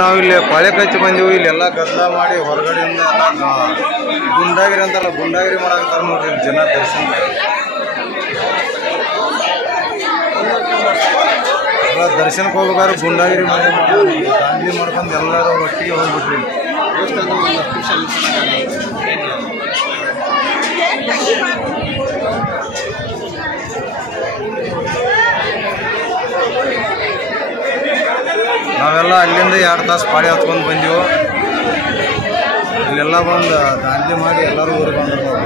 ನಾವು ಇಲ್ಲಿ ಪಾಳೆಕಚ್ಚಿ ಬಂದೀವಿ. ಇಲ್ಲೆಲ್ಲ ಗದ್ದಲ ಮಾಡಿ ಹೊರಗಡೆಯಿಂದ ಎಲ್ಲ ಗುಂಡಾಗಿರಿ ಅಂತಲ್ಲ, ಗುಂಡಾಗಿರಿ ಮಾಡಾಕ್ತಾರೆ ನೋಡ್ರಿ ಜನ ದರ್ಶನ. ದರ್ಶನಕ್ಕೆ ಹೋಗ್ಬೇಕಾದ್ರೆ ಗುಂಡಾಗಿರಿ ಮಾಡಿ ಗಾಂಧಿ ಮಾಡ್ಕೊಂಡು ಎಲ್ಲರೂ ಒಟ್ಟಿಗೆ ಹೋಗ್ಬಿಟ್ರಿ. ನಾವೆಲ್ಲ ಅಲ್ಲಿಂದ 2 ತಾಸು ಪಾಳಿ ಹತ್ಕೊಂಡು ಬಂದೀವು. ಇಲ್ಲೆಲ್ಲ ಬಂದು ದಾಂಧಲೆ ಮಾಡಿ ಎಲ್ಲರೂ ಊರಿಗೆ ಬಂದರು.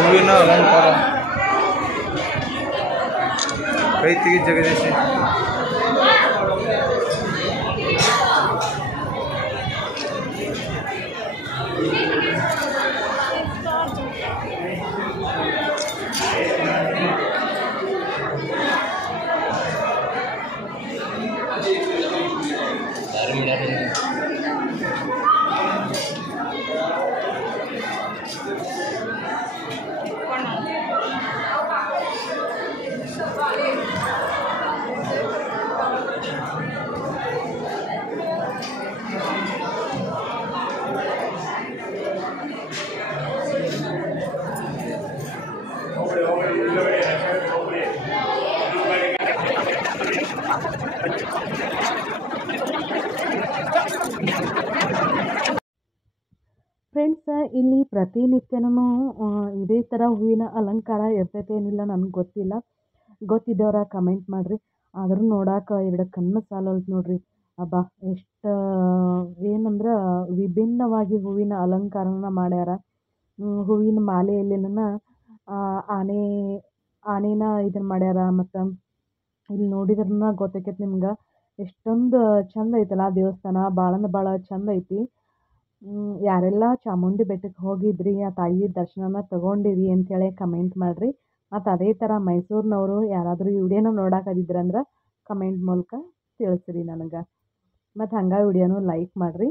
ಹೂವಿನ ಅಲಂಕಾರ ಕೈತಿಗೆ ಜಗದೀಶಿ. ಫ್ರೆಂಡ್ಸ್, ಇಲ್ಲಿ ಪ್ರತಿನಿತ್ಯನೂ ಇದೇ ಥರ ಹೂವಿನ ಅಲಂಕಾರ ಇರ್ತೈತೆ ಏನಿಲ್ಲ ನನಗೆ ಗೊತ್ತಿಲ್ಲ. ಗೊತ್ತಿದ್ದವ್ರ ಕಮೆಂಟ್ ಮಾಡಿರಿ. ಆದರೂ ನೋಡೋಕೆ 2 ಕಣ್ಣು ಸಾಲಲ್ತು ನೋಡ್ರಿ. ಅಬ್ಬಾ, ಎಷ್ಟು ಏನಂದ್ರೆ ವಿಭಿನ್ನವಾಗಿ ಹೂವಿನ ಅಲಂಕಾರನ ಮಾಡ್ಯಾರ. ಹೂವಿನ ಮಾಲೆಯಲ್ಲಿನ ಆನೆನ ಇದನ್ನು ಮಾಡ್ಯಾರ. ಮತ್ತು ಇಲ್ಲಿ ನೋಡಿದ್ರನ್ನ ಗೊತ್ತಾಕೈತೆ ನಿಮ್ಗೆ ಎಷ್ಟೊಂದು ಚಂದ ಐತಲ್ಲ ಆ ದೇವಸ್ಥಾನ. ಭಾಳ ಚಂದ ಐತಿ. ಯಾರೆಲ್ಲ ಚಾಮುಂಡಿ ಬೆಟ್ಟಕ್ಕೆ ಹೋಗಿದ್ರಿ, ಆ ತಾಯಿ ದರ್ಶನನ ತಗೊಂಡಿರಿ ಅಂಥೇಳಿ ಕಮೆಂಟ್ ಮಾಡಿರಿ. ಮತ್ತು ಅದೇ ಥರ ಮೈಸೂರಿನವರು ಯಾರಾದರೂ ಈ ವಿಡಿಯೋನ ನೋಡೋಕದಿದ್ರಂದ್ರೆ ಕಮೆಂಟ್ ಮೂಲಕ ತಿಳಿಸ್ರಿ ನನಗೆ. ಮತ್ತು ಹಂಗೆ ವಿಡಿಯೋನು ಲೈಕ್ ಮಾಡಿರಿ.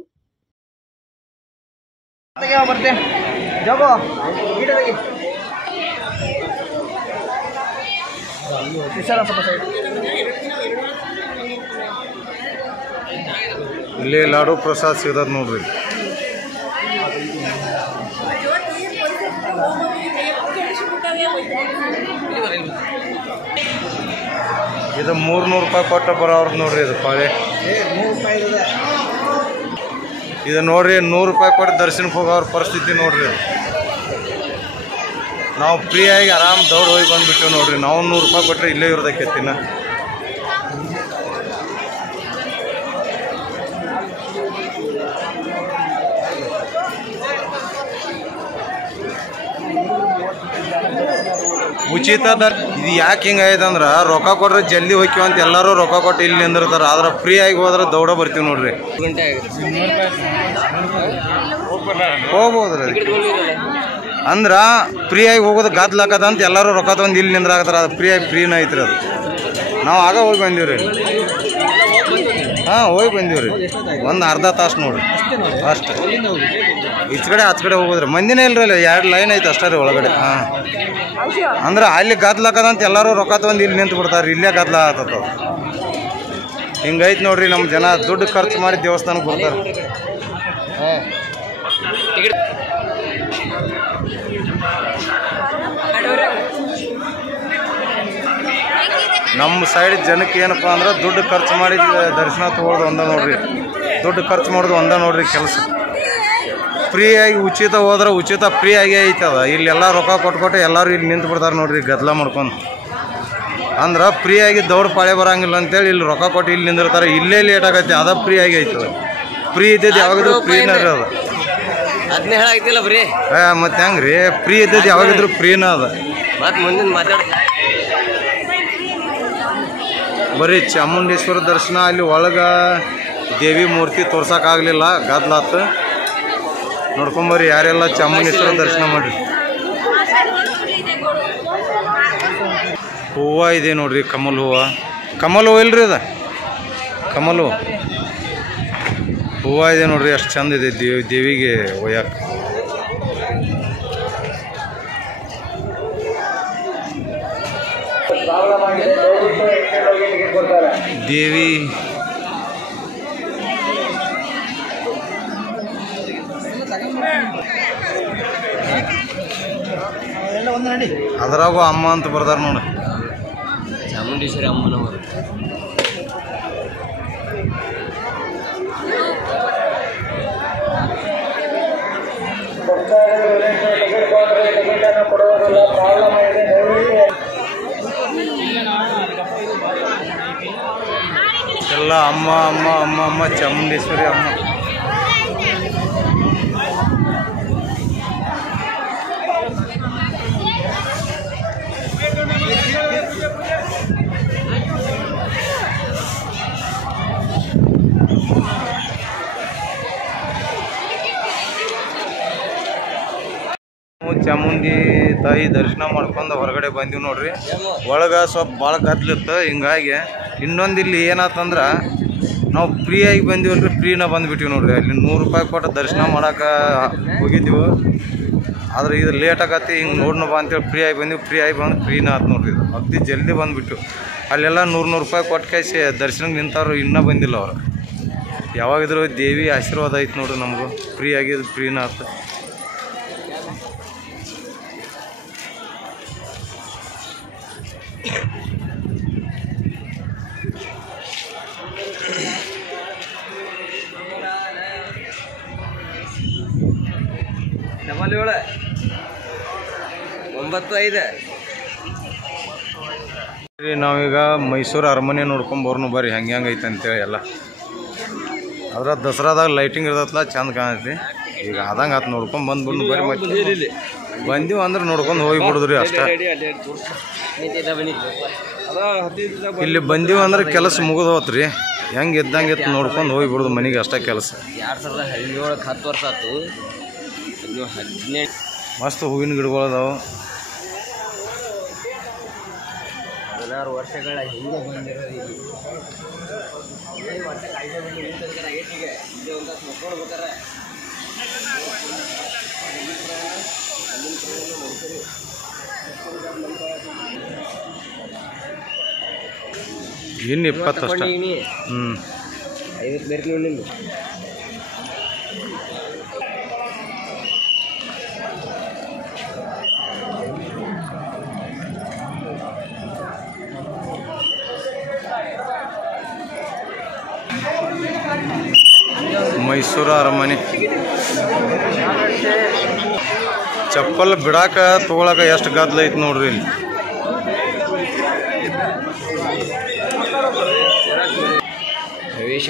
ಇಲ್ಲಿ ಲಾಡು ಪ್ರಸಾದ ಸಿಗ್ತದೆ ನೋಡ್ರಿ. ಇದು 300 ರೂಪಾಯಿ ಕೊಟ್ಟು ಬರೋರು ನೋಡ್ರಿ. ಇದು ಪಾಳೆ ಇದು ನೋಡ್ರಿ. 100 ರೂಪಾಯಿ ಕೊಟ್ಟು ದರ್ಶನಕ್ಕೆ ಹೋಗೋರ ಪರಿಸ್ಥಿತಿ ನೋಡ್ರಿ. ನಾವು ಫ್ರೀಯಾಗಿ ಆರಾಮ್ ದೌಡ್ ಹೋಗಿ ಬಂದುಬಿಟ್ಟು ನೋಡ್ರಿ. ನಾವು 100 ರೂಪಾಯಿ ಕೊಟ್ಟರೆ ಇಲ್ಲೇ ಇರೋದಕ್ಕೆತ್ತಿನ. ಉಚಿತ ಇದು ಯಾಕೆ ಹಿಂಗಾಯ್ತು ಅಂದ್ರೆ ರೊಕ್ಕ ಕೊಟ್ರೆ ಜಲ್ದಿ ಹೋಗ್ತೀವಿ ಅಂತ ಎಲ್ಲರೂ ರೊಕ್ಕ ಕೊಟ್ಟು ಇಲ್ಲಿ ನಿಂದಿರ್ತಾರೆ. ಆದ್ರೆ ಫ್ರೀ ಆಗಿ ಹೋದ್ರೆ ದೌಡ ಬರ್ತೀವಿ ನೋಡ್ರಿ. ಹೋಗ್ಬೋದ್ರಿ. ಅಂದ್ರೆ ಫ್ರೀ ಆಗಿ ಹೋಗೋದು ಗದ್ಲಾಕದ ಅಂತ ಎಲ್ಲರೂ ರೊಕ್ಕ ತೊಗೊಂಡು ಇಲ್ಲಿ ನಿಂದ್ರಾಕತ್ತಾರ. ಅದು ಫ್ರೀನ ಐತ್ರಿ. ಅದು ನಾವು ಆಗ ಹೋಗಿ ಬಂದೀವಿ ರೀ. ಹೋಗಿ ಬಂದೀವಿ ರೀ. ಒಂದು ಅರ್ಧ ತಾಸು ನೋಡ್ರಿ ಅಷ್ಟು. ಈಚ ಕಡೆ ಆಚ ಕಡೆ ಹೋಗೋದ್ರಿ. ಮಂದಿನೇ ಇಲ್ರಿ. 2 ಲೈನ್ ಐತೆ ಅಷ್ಟೇ ರೀ ಒಳಗಡೆ. ಅಂದ್ರೆ ಅಲ್ಲಿ ಗದ್ಲಾಕದಂತ ಎಲ್ಲರೂ ರೊಕ್ಕ ತೊಗೊಂಡು ಇಲ್ಲಿ ನಿಂತು ಬಿಡ್ತಾರೆ. ಇಲ್ಲೇ ಗದ್ಲ ಆಗತ್ತ. ಹಿಂಗೈತೆ ನೋಡ್ರಿ. ನಮ್ಮ ಜನ ದುಡ್ಡು ಖರ್ಚು ಮಾಡಿ ದೇವಸ್ಥಾನಕ್ಕೆ ಬರ್ತಾರೆ. ನಮ್ಮ ಸೈಡ್ ಜನಕ್ಕೆ ಏನಪ್ಪ ಅಂದ್ರೆ ದುಡ್ಡು ಖರ್ಚು ಮಾಡಿ ದರ್ಶನ ತಗೊಳ್ಳೋದು ಒಂದ ನೋಡ್ರಿ. ದುಡ್ಡು ಖರ್ಚು ಮಾಡೋದು ಒಂದ ನೋಡ್ರಿ ಕೆಲಸ. ಫ್ರೀಯಾಗಿ ಉಚಿತ ಹೋದ್ರೆ ಉಚಿತ ಫ್ರೀಯಾಗಿ ಐತದ. ಇಲ್ಲೆಲ್ಲ ರೊಕ್ಕ ಕೊಟ್ಟು ಎಲ್ಲರೂ ಇಲ್ಲಿ ನಿಂತು ಬಿಡ್ತಾರೆ ನೋಡ್ರಿ ಗದ್ದಲ ಮಾಡ್ಕೊಂಡು. ಅಂದ್ರೆ ಫ್ರೀಯಾಗಿ ದೌಡ್ ಪಾಳೆ ಬರೋಂಗಿಲ್ಲ ಅಂತೇಳಿ ಇಲ್ಲಿ ರೊಕ್ಕ ಕೊಟ್ಟು ಇಲ್ಲಿ ನಿಂದಿರ್ತಾರೆ. ಇಲ್ಲೇ ಲೇಟ್ ಆಗತ್ತೆ. ಅದ ಫ್ರೀಯಾಗಿ ಐತದ. ಫ್ರೀ ಇದ್ದದ್ದು ಯಾವಾಗಿದ್ರು ಫ್ರೀನ ರೀ. ಅದು ಅದನ್ನೇ ಹೇಳಾಗ್ತಿಲ್ಲ ಬರೀ. ಮತ್ತೆ ಹೆಂಗ್ರಿ? ಫ್ರೀ ಇದ್ದದ್ದು ಯಾವಾಗಿದ್ರು ಫ್ರೀನ ಅದ. ಮತ್ತೆ ಮುಂದಿನ ಮಾತಾಡ ಬರೀ ಚಾಮುಂಡೇಶ್ವರ ದರ್ಶನ. ಅಲ್ಲಿ ಒಳಗೆ ದೇವಿ ಮೂರ್ತಿ ತೋರ್ಸೋಕ್ಕಾಗಲಿಲ್ಲ, ಗದ್ಲಾತು. ನೋಡ್ಕೊಂಬರ್ರಿ ಯಾರೆಲ್ಲ ಚಾಮುಂಡೇಶ್ವರಿ ದರ್ಶನ ಮಾಡ್ರಿ. ಹೂವು ಇದೆ ನೋಡ್ರಿ, ಕಮಲ್ ಹೂವು. ಕಮಲ್ ಹೂವು ಇಲ್ರಿ ಅದ, ಕಮಲ್ ಹೂವು ಇದೆ ನೋಡ್ರಿ, ಅಷ್ಟು ಚಂದ ಇದೆ ದೇವಿಗೆ ಒಯ್ಯಾಕ. ದೇವಿ ಅದ್ರಾಗೂ ಅಮ್ಮ ಅಂತ ಬರ್ದಾರ ನೋಡಿ, ಚಾಮುಂಡೇಶ್ವರಿ ಅಮ್ಮನವರು. ಎಲ್ಲ ಅಮ್ಮ ಅಮ್ಮ ಅಮ್ಮ ಅಮ್ಮ ಚಾಮುಂಡೇಶ್ವರಿ ಅಮ್ಮ. ಚಾಮುಂಡಿ ತಾಯಿ ದರ್ಶನ ಮಾಡ್ಕೊಂಡು ಹೊರಗಡೆ ಬಂದೀವಿ ನೋಡ್ರಿ. ಒಳಗೆ ಸ್ವಲ್ಪ ಭಾಳ ಗದ್ಲಿತ್ತು, ಹಿಂಗಾಗಿ ಇನ್ನೊಂದು ಇಲ್ಲಿ ಏನಾತಂದ್ರೆ ನಾವು ಫ್ರೀಯಾಗಿ ಬಂದೀವಲ್ರಿ, ಫ್ರೀನ ಬಂದುಬಿಟ್ಟಿವಿ ನೋಡ್ರಿ. ಅಲ್ಲಿ 100 ರೂಪಾಯಿ ಕೊಟ್ಟು ದರ್ಶನ ಮಾಡೋಕೆ ಹೋಗಿದ್ದೀವಿ, ಆದ್ರೆ ಇದು ಲೇಟ್ ಆಗತ್ತೆ, ಹಿಂಗೆ ನೋಡ್ನ ಬಾ ಅಂತೇಳಿ ಫ್ರೀಯಾಗಿ ಬಂದೀವಿ. ಫ್ರೀಯಾಗಿ ಬಂದು ಫ್ರೀನ ಆಯ್ತು ನೋಡ್ರಿ, ಇದು ಅತಿ ಜಲ್ದಿ ಬಂದುಬಿಟ್ಟು. ಅಲ್ಲೆಲ್ಲ 100 ರೂಪಾಯಿ ಕೊಟ್ಟು ಕಾಯಿಸಿ ದರ್ಶನಕ್ಕೆ ನಿಂತವ್ರು, ಇನ್ನೂ ಬಂದಿಲ್ಲ ಅವರು. ಯಾವಾಗಿದ್ರು ದೇವಿ ಆಶೀರ್ವಾದ ಐತೆ ನೋಡ್ರಿ ನಮಗೂ, ಫ್ರೀ ಆಗಿದ್ದು ಫ್ರೀನ ಆಯ್ತು. ಡಬಲ್ 7 9 5. ನಾವೀಗ ಮೈಸೂರು ಅರಮನೆ ನೋಡ್ಕೊಂಬರ್ನು ಬರ್ರಿ, ಹೆಂಗೆ ಐತೆ ಅಂತೇಳಿ ಎಲ್ಲ. ಅದ್ರ ದಸರಾದಾಗ ಲೈಟಿಂಗ್ ಇರ್ತೈತಲ್ಲ, ಚಂದ ಕಾಣೈತಿ. ಈಗ ಆದಂಗೆ ಆತು, ನೋಡ್ಕೊಂಡು ಬಂದ್ಬಿಡ್ನು ಬರ್ರಿ. ಮತ್ತೆ ಬಂದೀವಿ ಅಂದ್ರೆ ನೋಡ್ಕೊಂಡು ಹೋಗಿಬಿಡುದ್ರಿ ಅಷ್ಟೇ. ಇಲ್ಲಿ ಬಂದೀವಿ ಅಂದ್ರೆ ಕೆಲಸ ಮುಗಿದು ಹೋತ್ರಿ, ಹೆಂಗೆ ಇದ್ದಂಗೆ ಇತ್ತು ನೋಡ್ಕೊಂಡು ಹೋಗಿಬಿಡುದು ಮನೆಗೆ, ಅಷ್ಟೇ ಕೆಲಸ. 2017 10 ವರ್ಷ ಆಯ್ತು. 18 ಮಸ್ತ್ ಹೂವಿನ ಗಿಡಗಳು ಅದಾವು. 16 ವರ್ಷಗಳ ಹಿಂದೆ ಬಂದಿರೋದು ಇಲ್ಲಿ. ಇನ್ನು 20 ಅಷ್ಟ. 50 ಬೇರೆ ನೋಡಿ. ಮೈಸೂರು ಅರಮನೆ ಚಪ್ಪಲ್ ಬಿಡಾಕ ತೊಗೊಳಕ ಎಷ್ಟು ಗದ್ದಲ ಐತಿ ನೋಡ್ರಿ ಇಲ್ಲಿ. ಪ್ರವೇಶ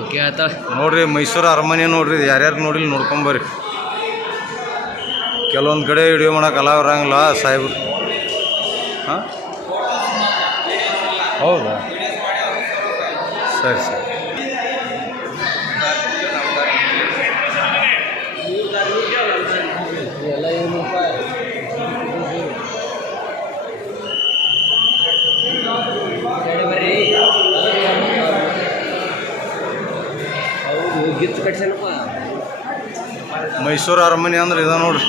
ಓಕೆ ಆತ ನೋಡ್ರಿ, ಮೈಸೂರು ಅರಮನೆ ನೋಡ್ರಿ. ಯಾರ್ಯಾರು ನೋಡಿಲ್ಲ ನೋಡ್ಕೊಂಬರ್ರಿ. ಕೆಲವೊಂದು ಕಡೆ ವಿಡಿಯೋ ಮಾಡಕ್ಕೆ ಅಲಾವ್ ಇರಂಗಿಲ್ಲ ಸಾಹೇಬ್ರು. ಹಾಂ, ಹೌದಾ? ಸರಿ ಸರಿ. ಎಲ್ಲ ಏನು ಬರ್ರಿ, ಹೌದು ಗಿತ್ತು ಕಟ್ಸನಪ್ಪ. ಮೈಸೂರು ಅರಮನೆ ಅಂದ್ರೆ ಇದ ನೋಡ್ರಿ.